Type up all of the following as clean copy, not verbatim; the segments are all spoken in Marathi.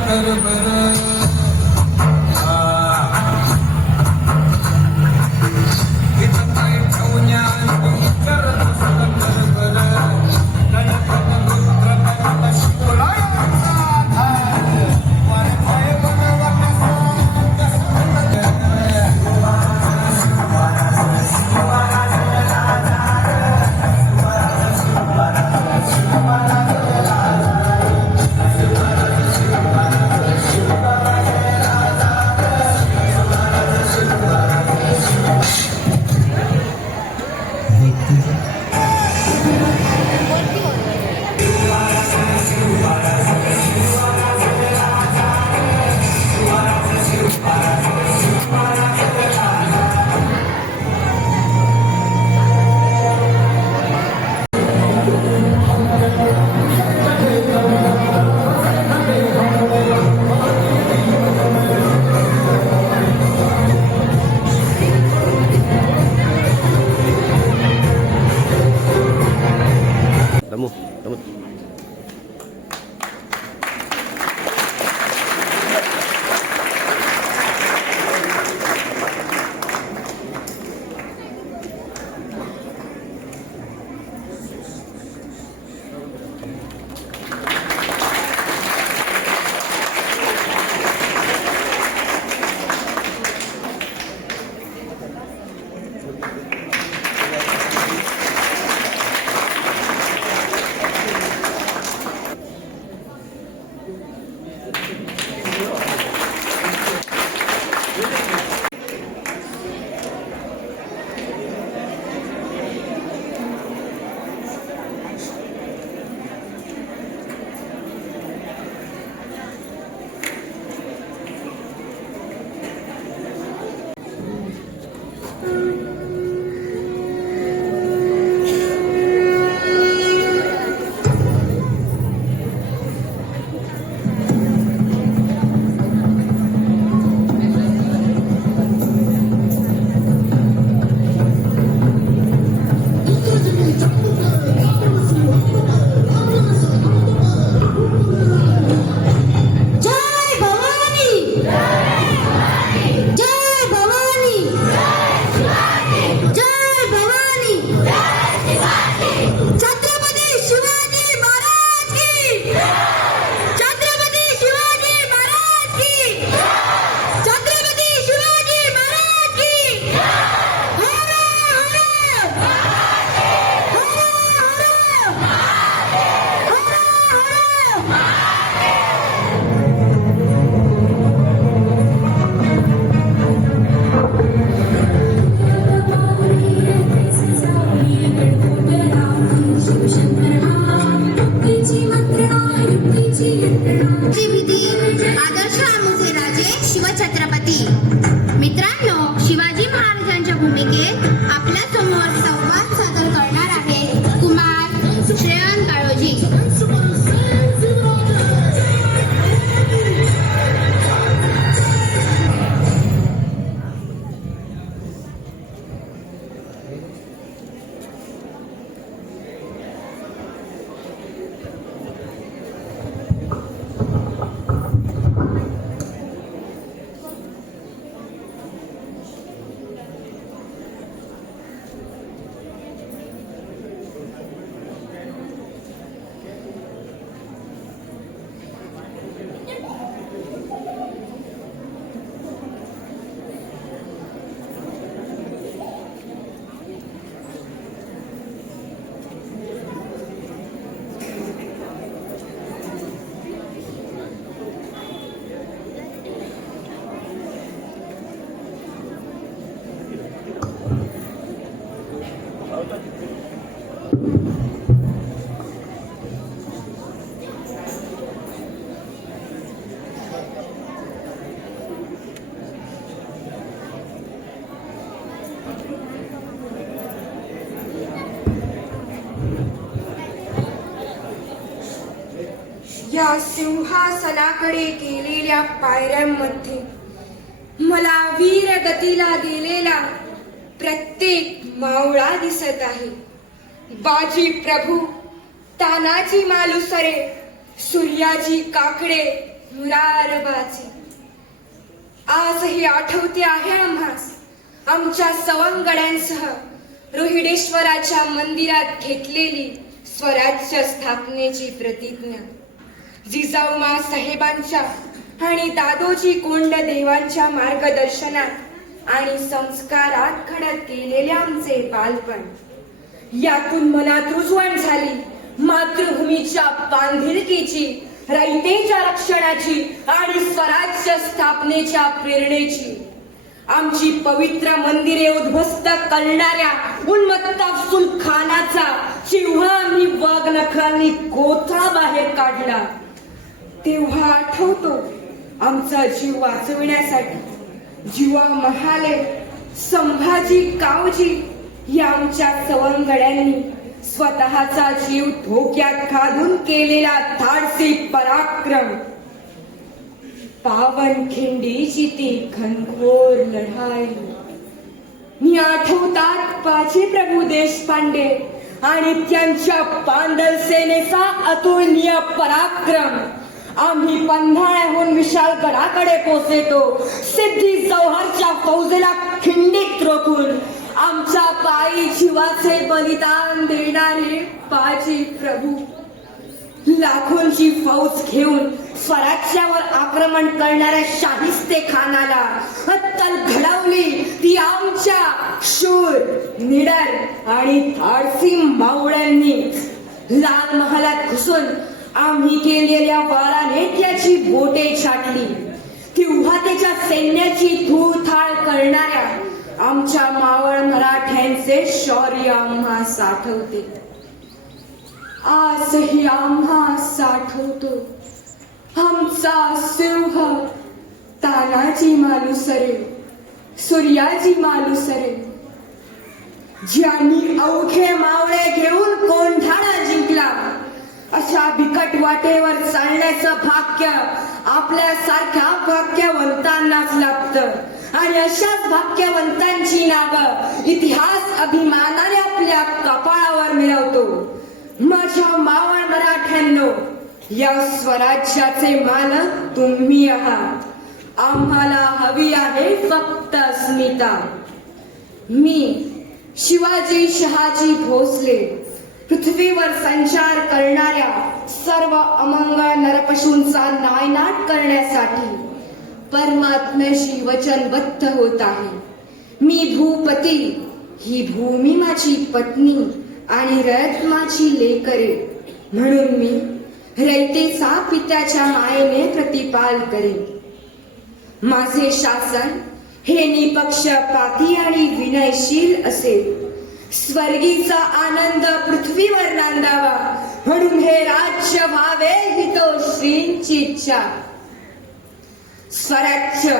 कर बर या सिंहासनाकडे गेलेल्या पायऱ्यांमध्ये मला वीर गतीला गेलेला प्रत्येक मावळा दिसत आहे. बाजी प्रभू, तानाजी मालुसरे, सूर्याजी काकडे, मुरारबाचे. आजही आठवते आहे आम्हास आमच्या सवंगड्यांसह रोहिडेश्वराच्या मंदिरात घेतलेली स्वराज्य स्थापनेची प्रतिज्ञा. जिजाऊमा साहेबांच्या आणि दादोजी कोंडदेवांच्या मार्गदर्शनात आणि संस्कारात घडत गेलेले आमचे बालपण. यातून मनात रुजवण झाली मातृभूमीच्या बांधिलकीची, रयतेच्या रक्षणाची आणि स्वराज्य स्थापनेच्या प्रेरणेची. आमची पवित्र मंदिरे उद्ध्वस्त करणाऱ्या उन्मत्त अफजल खानाचा जेव्हा आम्ही वाघनखांनी गोथा बाहेर काढला तेव्हा आठवतो आमचा जीव वाचविण्यासाठी जीवा महाले, संभाजी कावजी या आमच्या सवंगड्यांनी स्वतःचा जीव धोक्यात घालून केलेला धाडसी पराक्रम. पावनखिंडीची ती घनघोर लढाई. मी आठवतात बाजी प्रभू देशपांडे आणि त्यांच्या पांडल सेनेचा अतुलनीय पराक्रम. आम्ही पन्हाळ्याहून विशाळगडाकडे पोचतो. सिद्धी जौहरच्या फौजेला खिंडीत रोखून आमच्या पायी जीवाचे बलिदान देणारे बाजी प्रभू. लाखोंची फौज घेऊन स्वराज्यावर आक्रमण करणाऱ्या शाहिस्ते खानाला अत्तल घडवली ती आमच्या शूर, निडर आणि धाडसी मावळ्यांनी. लाल महालात घुसून आम्ही केलेल्या वाराने त्याची बोटे छाटली. तेव्हा त्याच्या सैन्याची धूळथाळ करणाऱ्या आमच्या मावळ मराठ्यांचे शौर्य आम्हा साठवते. आजही आम्हा साठवतो आमचा सिंह तानाजी मालुसरे, सूर्याजी मालुसरे, ज्यांनी अवघे मावळे घेऊन कोंढाणा जिंकला. अशा बिकट वाटेवर चालण्याचं भाग्य आपल्यासारख्या भाग्यवंतांनाच लाभतं आणि अशाच भाग्यवंतांची नावं इतिहास अभिमानाने आपल्या कपाळावर मिळवतो. माझ्या मावळ मराठ्यांनो, या स्वराज्याचे मालक तुम्ही आहात. आम्हाला हवी आहे फक्त अस्मिता. मी शिवाजी शहाजी भोसले पृथ्वीवर संचार करणाऱ्या सर्व अमंग नरपशूंचा नायनाट करण्यासाठी परमात्म्याशी वचनबद्ध होत आहे. मी भूपती, ही भूमी माझी पत्नी आणि रयत माझी लेकरे, म्हणून मी रयतेचा पित्याच्या मायेने प्रतिपाल करेन. माझे शासन हे निपक्षपाती आणि विनयशील असेल. स्वर्गीचा आनंद पृथ्वीवर नांदावा म्हणून हे राज्य व्हावे हितोश्रींची इच्छा. स्वराज्य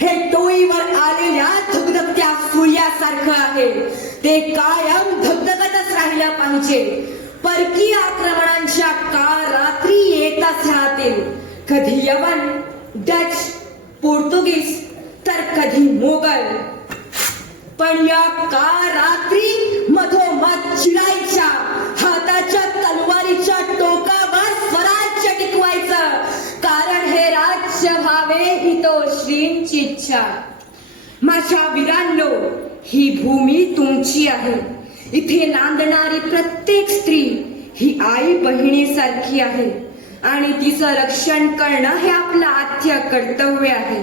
हे टोळीवर आलेल्या धगधगत्या सूर्यासारखं आहे. ते कायम धगधगतच राहिलं पाहिजे. परकीय आक्रमणांच्या काळ रात्री येतच राहतील. कधी यवन, डच, पोर्तुगीज तर कधी मोगल. पण या काळ रात्री मधोमध चिडायच्या हाताच्या तलवारीच्या टोकावर स्वराज्य टिकवायचं, कारण हे राज्य व्हावे हितोश्रींची इच्छा. माझ्या वीरांनो, ही भूमी तुमची आहे. इथे नांदणारी प्रत्येक स्त्री ही आई बहिणीसारखी आहे आणि तिचं रक्षण करणं हे आपलं आद्य कर्तव्य आहे.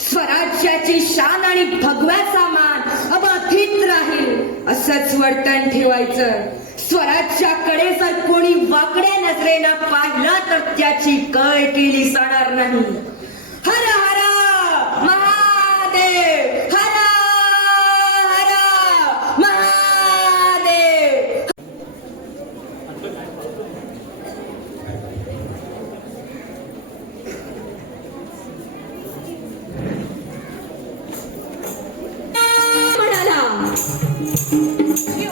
स्वराज्याची शान आणि भगव्याचा मान अबाधित राहील असंच वर्तन ठेवायचं. स्वराज्याकडे जर कोणी वाकड्या नजरेनं पाहिलं तर त्याची कळ केली जाणार नाही. हर हर महादेव, हर हर महादेव.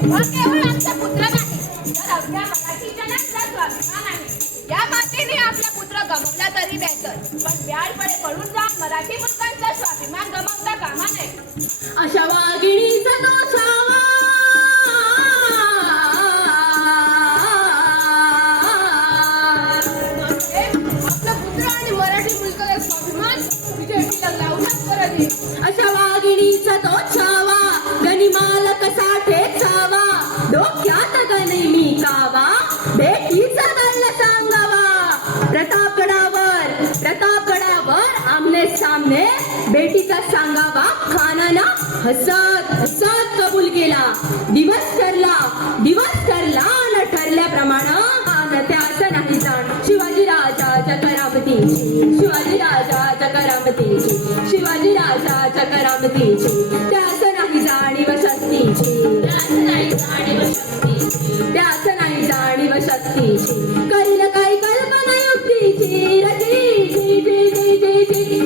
हा केवळ आमचा पुत्र नाही, तर अवघ्या मराठी जनाचा स्वाभिमान आहे. या मातेने आपला पुत्र गमावला तरी बेहतर, पण व्याळपणे पडून जाऊन मराठी मुलकांचा स्वाभिमान गमावता कामा नये. अशा वाघिणीचा तो छावा आपला पुत्र आणि मराठी मराठी मुलकाचा स्वाभिमान तुझ्या भेटीला लावूनच परत ये. अशा वाघिणीचा तो छावा गनिमाल कसा ठेचावा डोक्यात गनेमी कावा बेटीचा गल्ला सांगावा प्रतापगडावर आमने सामने बेटीचा सांगावा खानाना हसत हसत कबूल केला. दिवस ठरला न ठरल्याप्रमाणे त्या असं नाही जाण शिवाजी राजाच्या करामतीची त्या असं नाही जाणीव शक्तीची करील काही कल्पना युक्तीची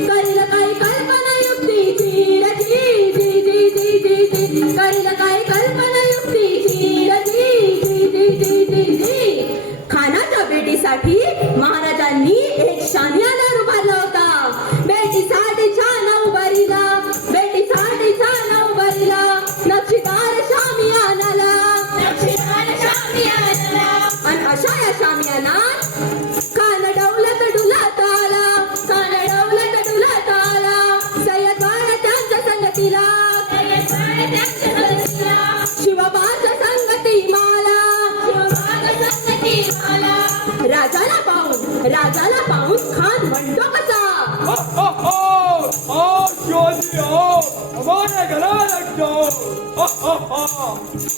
करील काही कल्पना युक्तीची करील काही कल्पना युक्तीची खानाच्या बेटीसाठी महाराजांनी एक शानियादार उभारला होता. बेटीसाठी छान उभारीला नक्षीदार शामियानाला आणि अशा या शामियानात कान डौलत डुलात आला सय्यद वाडा त्यांच्या संगतीला शिवबाच्या संगती माला राजाला पाहून खान म्हणतो कसा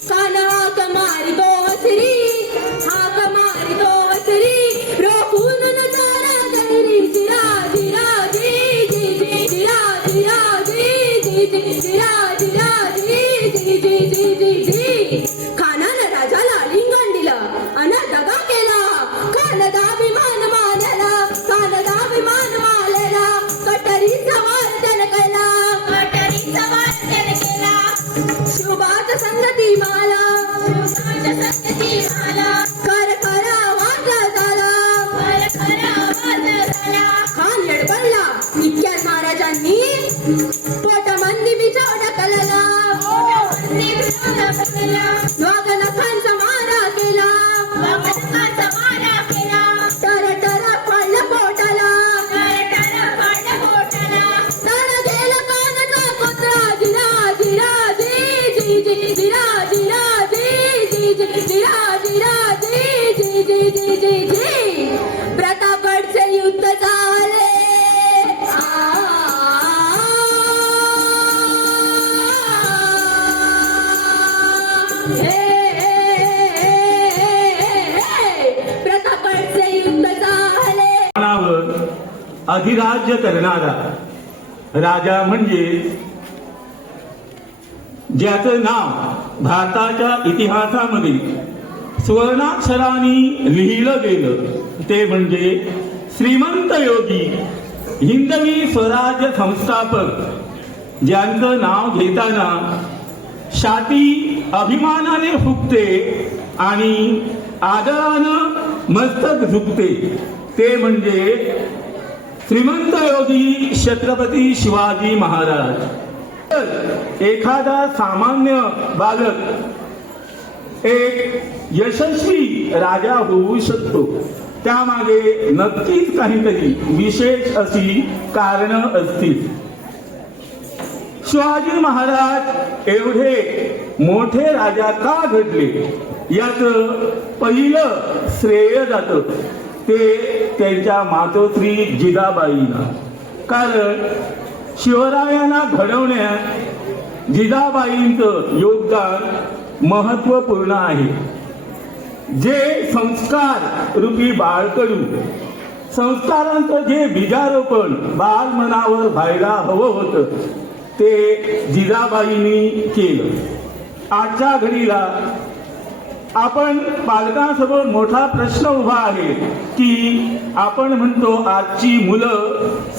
खान हाक मारितो वसरी रोखून नजारा गैरी खानानं राजाला लिंगण दिलं अन दगा केला. कानदाभिमान मानला कटरीचा वार त्यानं केला. शिवबाच्या संगती माला कर वाजला झाला. खान लडबडला. इतक्यात महाराजांनी पोटामंदी बिछाव ढकलला. वाघन खानचा मारा केला. टर पडलं पोटाला. तड गेलं कानाचा कोत्रा. प्रतापगडचे युद्ध झाले. प्रतापगडचे युद्ध झाले. अधिराज्य करणारा राजा म्हणजे ज्याचं नाव भारताच्या इतिहासामध्ये सुवर्णाक्षरांनी लिहिलं गेलं ते म्हणजे श्रीमंत योगी हिंदवी स्वराज्य संस्थापक ज्यांचं नाव घेताना छाती अभिमानाने फुगते आणि आदरानं मस्तक झुकते ते म्हणजे श्रीमंत योगी छत्रपती शिवाजी महाराज. एखादा सामान्य बालक एक यशस्वी राजा होऊ शकतो त्यामागे नक्कीच काहीतरी विशेष अशी कारण असतील. शिवाजी महाराज एवढे मोठे राजा का घडले याचं पहिलं श्रेय जातं ते त्यांच्या मातोश्री जिजाबाईंना. कारण शिवरायांना घडवण्यात जिजाबाईंचं योगदान महत्वपूर्ण आहे. जे संस्कार रूपी बाळकडू संस्कारांचं जे बीजारोपण बालमनावर व्हायला हवं होतं ते जिजाबाईंनी केलं. आजच्या घडीला आपण पालकांसमोर मोठा प्रश्न उभा आहे की आपण म्हणतो आजची मुलं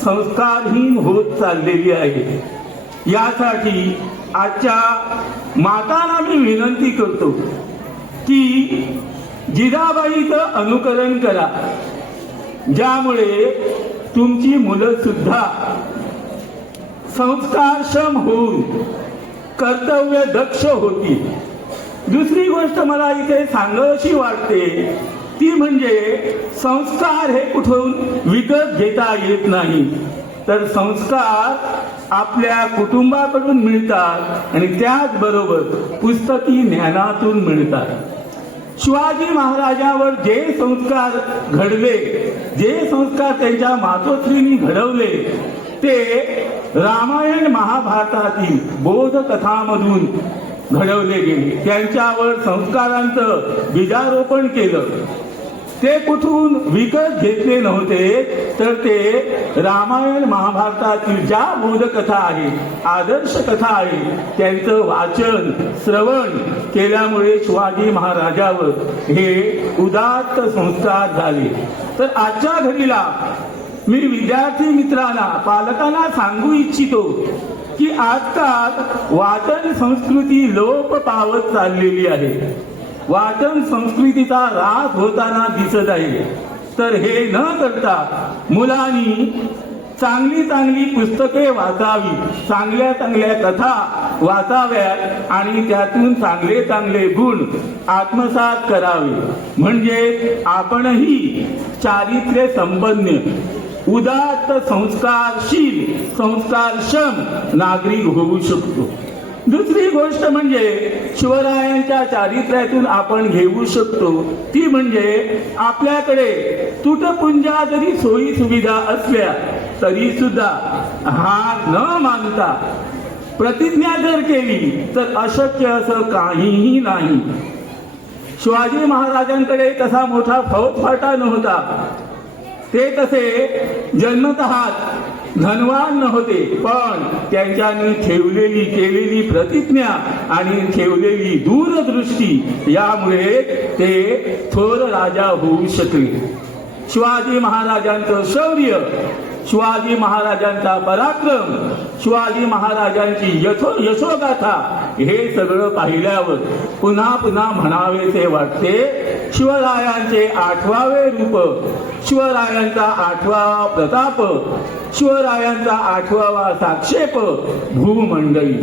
संस्कारहीन होत चाललेली आहेत. यासाठी आजच्या मातांना मी विनंती करतो की जिजाबाईचं अनुकरण करा ज्यामुळे तुमची मुलं सुद्धा संस्कारक्षम होऊन कर्तव्य दक्ष होतील. दुसरी गोष्ट मला इथे सांगावीशी वाटते ती म्हणजे संस्कार हे कुठून विकत घेता येत नाही, तर संस्कार आपल्या कुटुंबाकडून मिळतात आणि त्याचबरोबर पुस्तकी ज्ञानातून मिळतात. शिवाजी महाराजांवर जे संस्कार घडले, जे संस्कार त्यांच्या मातोश्रींनी घडवले, ते रामायण महाभारतातील बोधकथामधून घडवले गेले. त्यांच्यावर संस्कारांचं बीजारोपण केलं. ते कुठून विकत घेतले नव्हते, तर ते रामायण महाभारतातील ज्या बोधकथा आहेत, आदर्श कथा आहे, त्यांचं वाचन श्रवण केल्यामुळे शिवाजी महाराजावर हे उदात्त संस्कार झाले. तर आजच्या घडीला मी विद्यार्थी मित्रांना, पालकांना सांगू इच्छितो की आजकाल वाचन संस्कृती लोप पावत चाललेली आहे. वाचन संस्कृतीचा ऱ्हास होताना दिसत आहे. तर हे न करता मुलांनी चांगली चांगली पुस्तके वाचावी, चांगल्या चांगल्या कथा वाचाव्यात आणि त्यातून चांगले चांगले गुण आत्मसात करावे. म्हणजे आपणही चारित्र्य संपन्न, उदात्त, संस्कारशील, संस्कारक्षम नागरिक होऊ शकतो. दुसरी गोष्ट म्हणजे शिवरायांच्या चारित्र्यातून आपण घेऊ शकतो, ती म्हणजे आपल्याकडे तुटपुंजा जरी सोयी सुविधा असल्या तरी सुद्धा हार न मानता प्रतिज्ञा जर केली तर अशक्य असं काहीही नाही. शिवाजी महाराजांकडे तसा मोठा फौजफाटा नव्हता. ते तसे जन्मतः धनवान नव्हते, पण त्यांच्यानी ठेवलेली केलेली प्रतिज्ञा आणि ठेवलेली दूरदृष्टी यामुळे ते थोर राजा होऊ शकले. शिवाजी महाराजांचं शौर्य, शिवाजी महाराजांचा पराक्रम, शिवाजी महाराजांची यशोगाथा हे सगळं पाहिल्यावर पुन्हा पुन्हा म्हणावेसे वाटते. शिवरायांचे 8वावे रूप, शिवरायांचा 8वा प्रताप, शिवरायांचा 8वा साक्षेप भूमंडळी.